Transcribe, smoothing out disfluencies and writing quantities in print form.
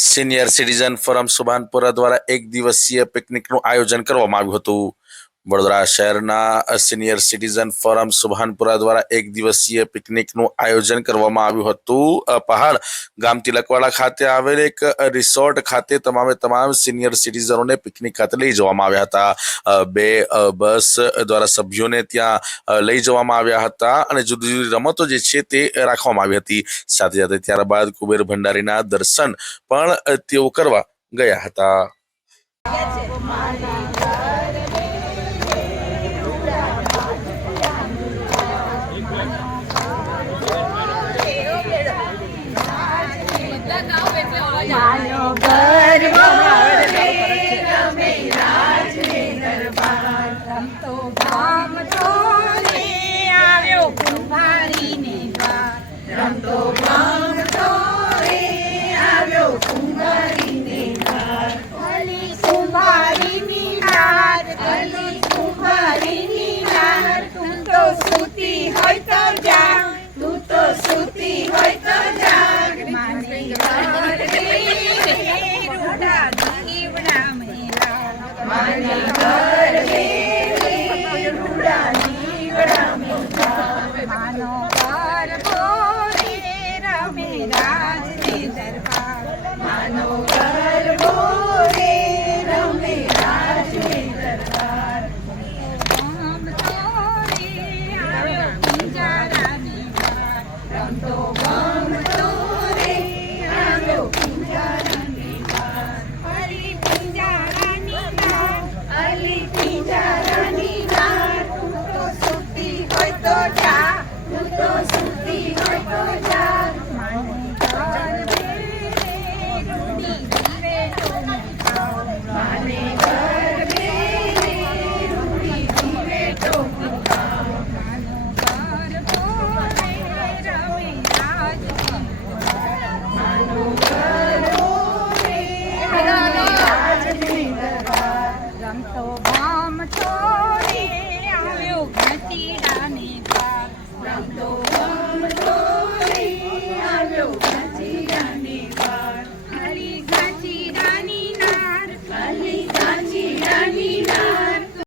Senior citizen forum Subhanpura દ્વારા એક દિવસીય પિકનિકનું આયોજન કરવામાં આવ્યું હતું। વડોદરા શહેરના સિનિયર સિટીઝન ફોરમ સુભાનપુરા દ્વારા એક દિવસીય પિકનિકનું આયોજન કરવામાં આવ્યું હતું। પહાડ ગામ તિલકવાડા ખાતે આવેલ એક રિસોર્ટ ખાતે તમામ સિનિયર સિટીઝનોને પિકનિક ખાતે લઈ જવામાં આવ્યા હતા। બે બસ દ્વારા સભ્યોને ત્યાં લઈ જવામાં આવ્યા હતા અને જુદી જુદી રમતો જે છે તે રાખવામાં આવી હતી। સાથે સાથે ત્યારબાદ કુબેર ભંડારીના દર્શન પણ તેઓ કરવા ગયા હતા।